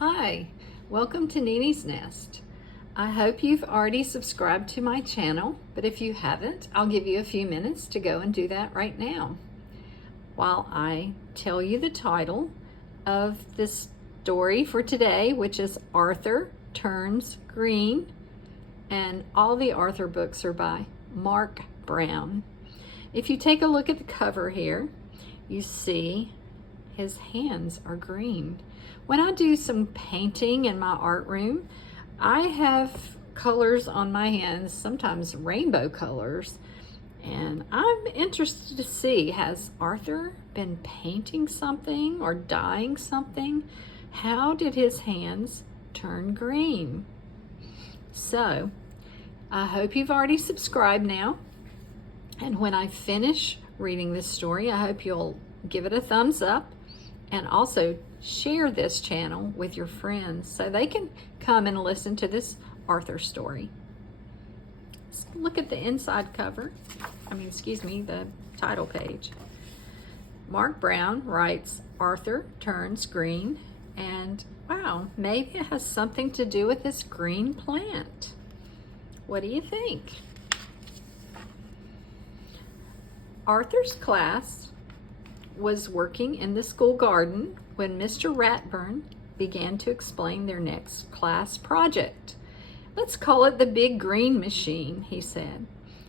Hi, welcome to Nini's Nest. I hope you've already subscribed to my channel, but if you haven't, I'll give you a few minutes to go and do that right now. While I tell you the title of this story for today, which is Arthur Turns Green, and all the Arthur books are by Marc Brown. If you take a look at the cover here, you see his hands are green. When I do some painting in my art room, I have colors on my hands, sometimes rainbow colors, and I'm interested to see, has Arthur been painting something or dyeing something? How did his hands turn green? So, I hope you've already subscribed now, and when I finish reading this story, I hope you'll give it a thumbs up and also share this channel with your friends so they can come and listen to this Arthur story. Let's look at the inside cover. The title page. Marc Brown writes, Arthur Turns Green, and wow, maybe it has something to do with this green plant. What do you think? Arthur's class was working in the school garden when Mr. Ratburn began to explain their next class project. Let's call it the Big Green Machine, he said.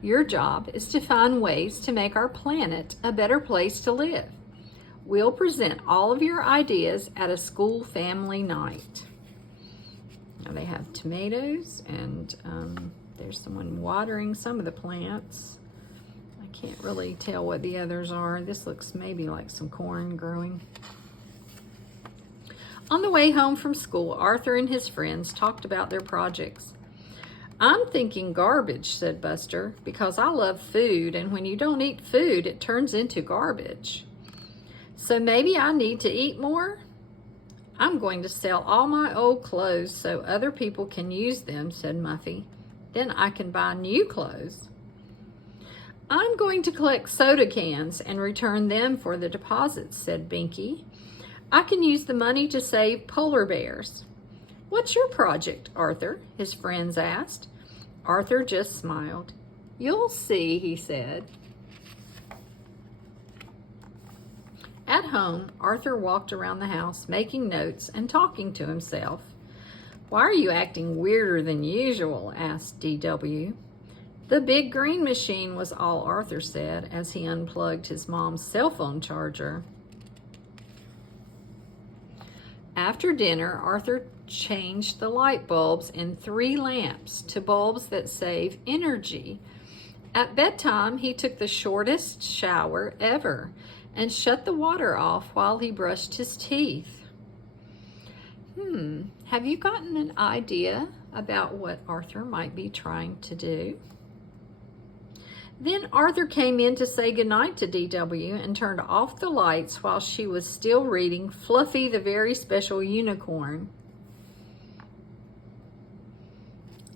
Your job is to find ways to make our planet a better place to live. We'll present all of your ideas at a school family night. Now they have tomatoes, and there's someone watering some of the plants. Can't really tell what the others are. This looks maybe like some corn growing. On the way home from school, Arthur and his friends talked about their projects. I'm thinking garbage, said Buster, because I love food, and when you don't eat food, it turns into garbage. So maybe I need to eat more? I'm going to sell all my old clothes so other people can use them, said Muffy. Then I can buy new clothes. I'm going to collect soda cans and return them for the deposits, said Binky. I can use the money to save polar bears. What's your project, Arthur? His friends asked. Arthur just smiled. You'll see, he said. At home, Arthur walked around the house, making notes and talking to himself. Why are you acting weirder than usual? Asked D.W. The Big Green Machine was all Arthur said as he unplugged his mom's cell phone charger. After dinner, Arthur changed the light bulbs in 3 lamps to bulbs that save energy. At bedtime, he took the shortest shower ever and shut the water off while he brushed his teeth. Have you gotten an idea about what Arthur might be trying to do? Then Arthur came in to say goodnight to D.W. and turned off the lights while she was still reading Fluffy the Very Special Unicorn.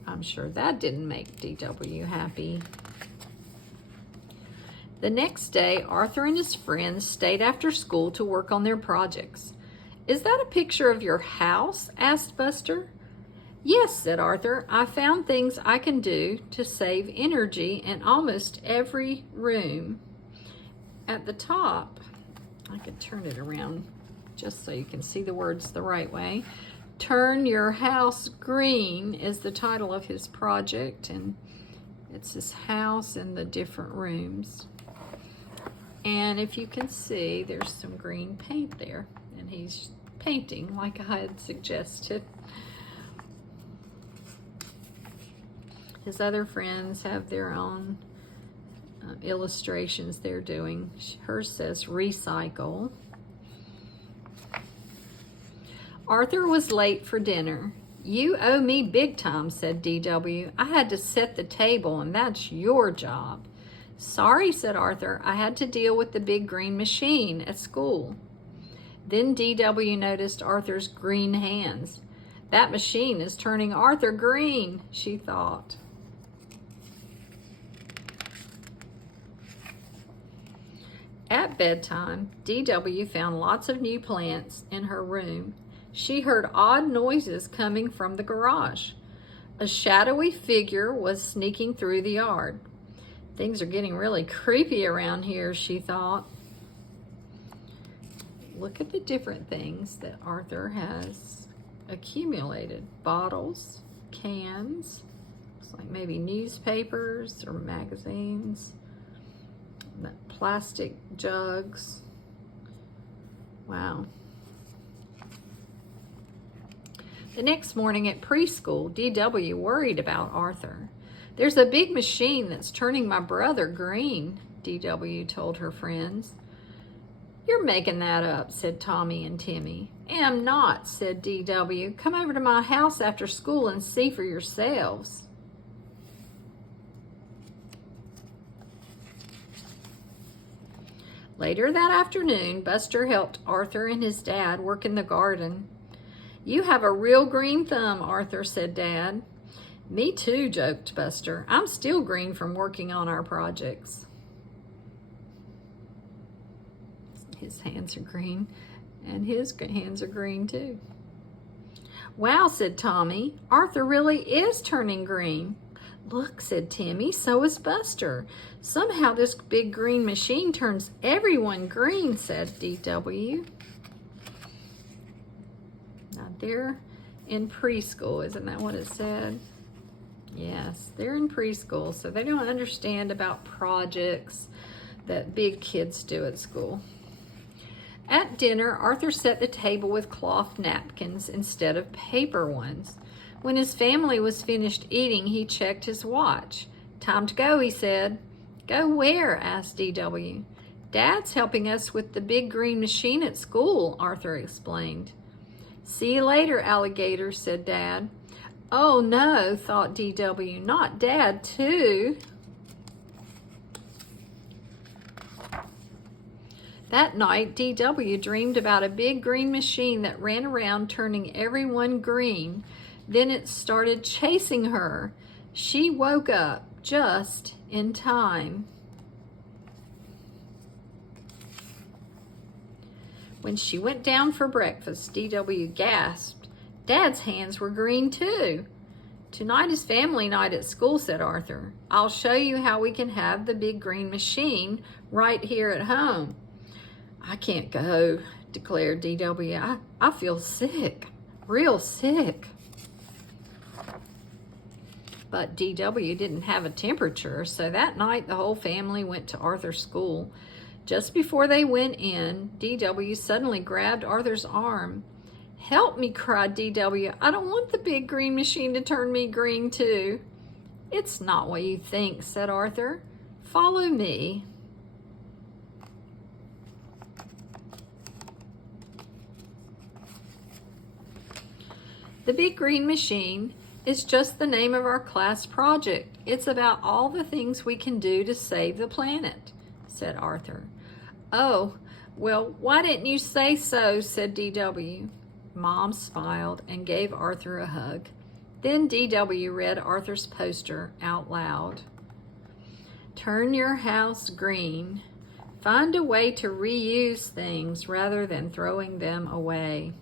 I'm sure that didn't make D.W. happy. The next day, Arthur and his friends stayed after school to work on their projects. Is that a picture of your house? Asked Buster. Yes, said Arthur. I found things I can do to save energy in almost every room. At the top, I could turn it around just so you can see the words the right way. Turn Your House Green is the title of his project, and it's his house and the different rooms. And if you can see, there's some green paint there, and he's painting like I had suggested. His other friends have their own illustrations they're doing. Hers says recycle. Arthur was late for dinner. You owe me big time, said D.W. I had to set the table, and that's your job. Sorry, said Arthur. I had to deal with the Big Green Machine at school. Then D.W. noticed Arthur's green hands. That machine is turning Arthur green, she thought. At bedtime, D.W. found lots of new plants in her room. she heard odd noises coming from the garage. A shadowy figure was sneaking through the yard. Things are getting really creepy around here, she thought. Look at the different things that Arthur has accumulated. Bottles, cans, looks like maybe newspapers or magazines, plastic jugs. Wow. The next morning at preschool, DW worried about Arthur. "There's a big machine that's turning my brother green," DW told her friends. "You're making that up," said Tommy and Timmy. "Am not," said DW. "Come over to my house after school and see for yourselves." Later that afternoon, Buster helped Arthur and his dad work in the garden. "You have a real green thumb," Arthur said. "Dad." "Me too," joked Buster. "I'm still green from working on our projects." His hands are green, and his hands are green too. "Wow," said Tommy. "Arthur really is turning green." "Look," said Timmy, "so is Buster. Somehow this big green machine turns everyone green," said DW. Now they're in preschool, isn't that what it said? Yes, they're in preschool, so they don't understand about projects that big kids do at school. At dinner, Arthur set the table with cloth napkins instead of paper ones. When his family was finished eating, he checked his watch. "Time to go," he said. "Go where?" asked DW. "Dad's helping us with the big green machine at school," Arthur explained. "See you later, alligator," said Dad. "Oh no," thought DW, "not Dad too." That night, DW dreamed about a big green machine that ran around turning everyone green. Then it started chasing her. She woke up just in time. When she went down for breakfast, DW gasped. Dad's hands were green too. "Tonight is family night at school," said Arthur. "I'll show you how we can have the big green machine right here at home." "I can't go," declared DW. I feel sick, real sick. But DW didn't have a temperature, so that night the whole family went to Arthur's school. Just before they went in, DW suddenly grabbed Arthur's arm. "Help me," cried DW. "I don't want the big green machine to turn me green too." "It's not what you think," said Arthur. "Follow me." The big green machine is just the name of our class project. It's about all the things we can do to save the planet, said Arthur. "Oh, well, why didn't you say so?" said DW. Mom smiled and gave Arthur a hug. Then DW read Arthur's poster out loud. "Turn your house green. Find a way to reuse things rather than throwing them away.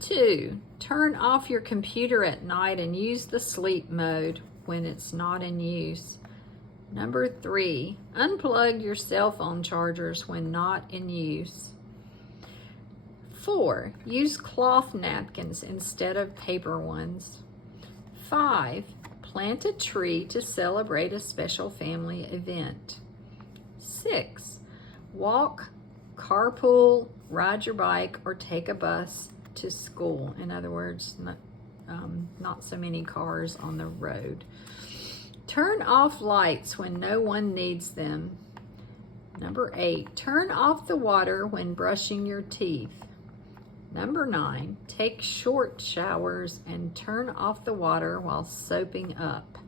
2. Turn off your computer at night and use the sleep mode when it's not in use. 3. Unplug your cell phone chargers when not in use. 4. Use cloth napkins instead of paper ones. 5. Plant a tree to celebrate a special family event. 6. Walk, carpool, ride your bike, or take a bus to school. In other words, not so many cars on the road. Turn off lights when no one needs them. 8. Turn off the water when brushing your teeth. 9. Take short showers and turn off the water while soaping up.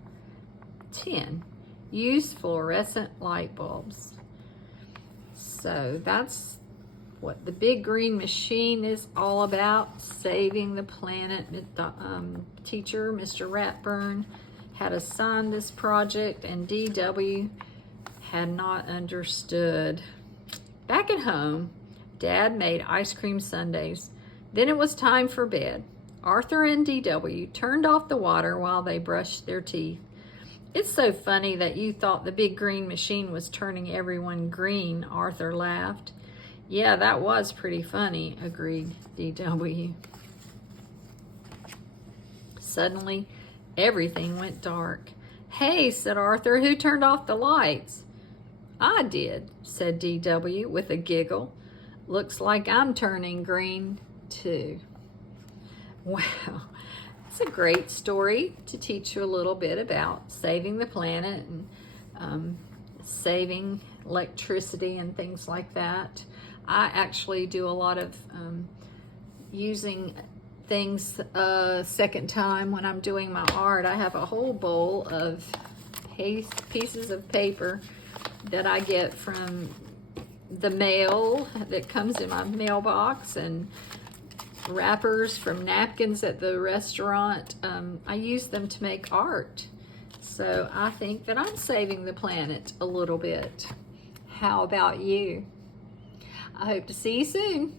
10. Use fluorescent light bulbs." So that's what the big green machine is all about, saving the planet. The teacher, Mr. Ratburn, had assigned this project and DW had not understood. Back at home, Dad made ice cream sundaes. Then it was time for bed. Arthur and DW turned off the water while they brushed their teeth. It's so funny that you thought the big green machine was turning everyone green, Arthur laughed. Yeah, that was pretty funny, agreed DW. Suddenly, everything went dark. Hey, said Arthur, who turned off the lights? I did, said DW with a giggle. Looks like I'm turning green, too. Wow, it's a great story to teach you a little bit about saving the planet and saving electricity and things like that. I actually do a lot of using things a second time when I'm doing my art. I have a whole bowl of pieces of paper that I get from the mail that comes in my mailbox, and wrappers from napkins at the restaurant. I use them to make art. So I think that I'm saving the planet a little bit. How about you? I hope to see you soon.